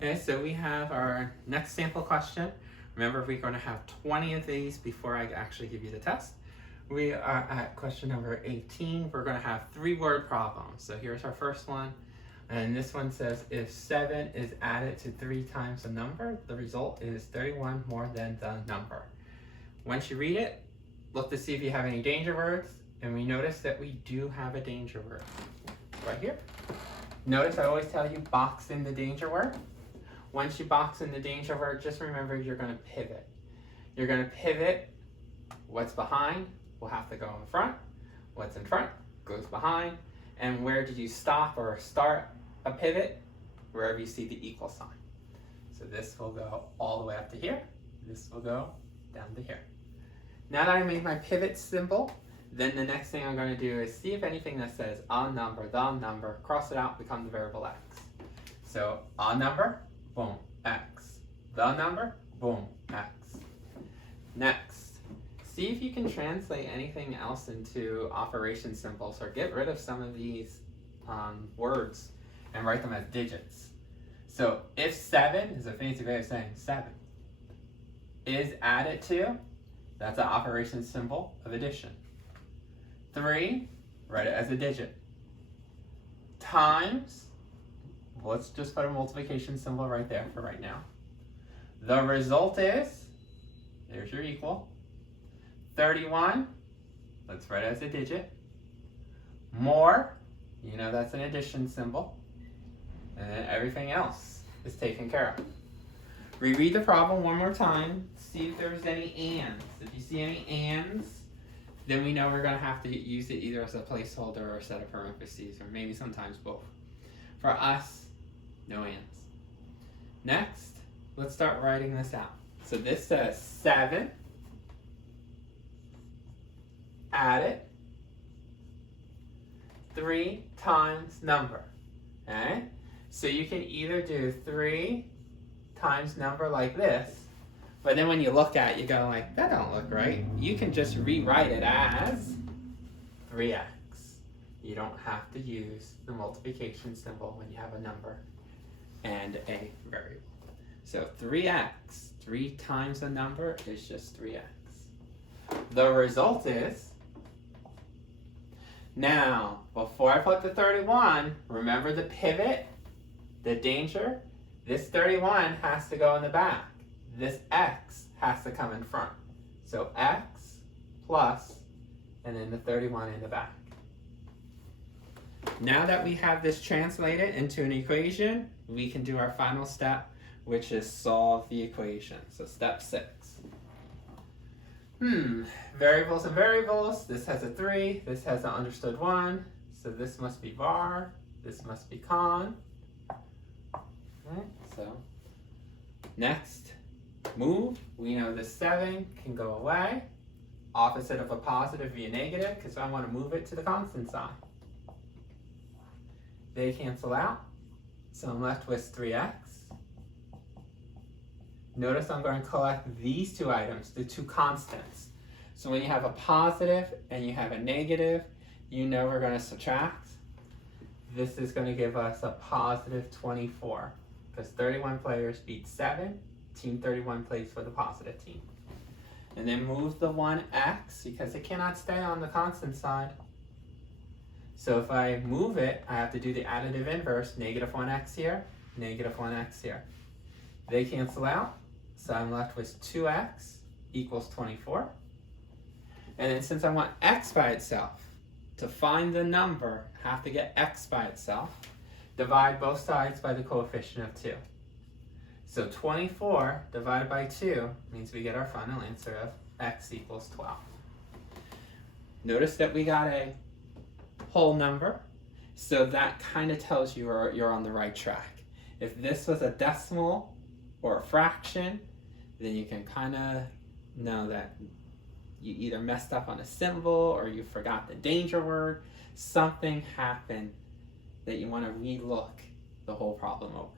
Okay, so we have our next sample question. Remember, we're going to have 20 of these before I actually give you the test. We are at question number 18. We're going to have 3-word problems. So here's our first one. And this one says, if 7 is added to 3 times a number, the result is 31 more than the number. Once you read it, look to see if you have any danger words. And we notice that we do have a danger word right here. Notice I always tell you box in the danger word. Once you box in the danger word, just remember you're going to pivot. You're going to pivot. What's behind will have to go in front. What's in front goes behind. And where did you stop or start a pivot? Wherever you see the equal sign. So this will go all the way up to here. This will go down to here. Now that I made my pivot symbol, then the next thing I'm going to do is see if anything that says a number, the number, cross it out, become the variable x. So a number, boom, x. The number, boom, x. Next, see if you can translate anything else into operation symbols or get rid of some of these words and write them as digits. So if 7 is a fancy way of saying 7 is added to, that's an operation symbol of addition. 3, write it as a digit. Times, let's just put a multiplication symbol right there for right now. The result is, there's your equal. 31, let's write it as a digit. More, you know that's an addition symbol. And then everything else is taken care of. Reread the problem one more time. See if there's any ands. If you see any ands, then we know we're going to have to use it either as a placeholder or a set of parentheses, or maybe sometimes both. For us, no ands. Next, let's start writing this out. So this says 7 added 3 times number. Okay? So you can either do 3 times number like this, but then when you look at it, you go like, that don't look right. You can just rewrite it as 3x. You don't have to use the multiplication symbol when you have a number and a variable. So 3x, 3 times a number is just 3x. The result is, now, before I put the 31, remember the pivot, the danger? This 31 has to go in the back. This x has to come in front. So x plus, and then the 31 in the back. Now that we have this translated into an equation, we can do our final step, which is solve the equation. So step 6. Variables and variables. This has a 3, this has an understood 1. So this must be var, this must be con. Okay, so next, move. We know the 7 can go away. Opposite of a positive be a negative, because I want to move it to the constant sign. They cancel out, so I'm left with 3x. Notice I'm going to collect these 2 items, the 2 constants. So when you have a positive and you have a negative, you know we're going to subtract. This is going to give us a positive 24, because 31 players beat 7. Team 31 plays for the positive team. And then move the 1x, because it cannot stay on the constant side. So if I move it, I have to do the additive inverse, negative 1x here, negative 1x here. They cancel out, so I'm left with 2x equals 24. And then since I want x by itself, to find the number, I have to get x by itself. Divide both sides by the coefficient of 2. So 24 divided by 2 means we get our final answer of x equals 12. Notice that we got a whole number, so that kind of tells you you're on the right track. If this was a decimal or a fraction, then you can kind of know that you either messed up on a symbol or you forgot the danger word. Something happened that you want to relook the whole problem over.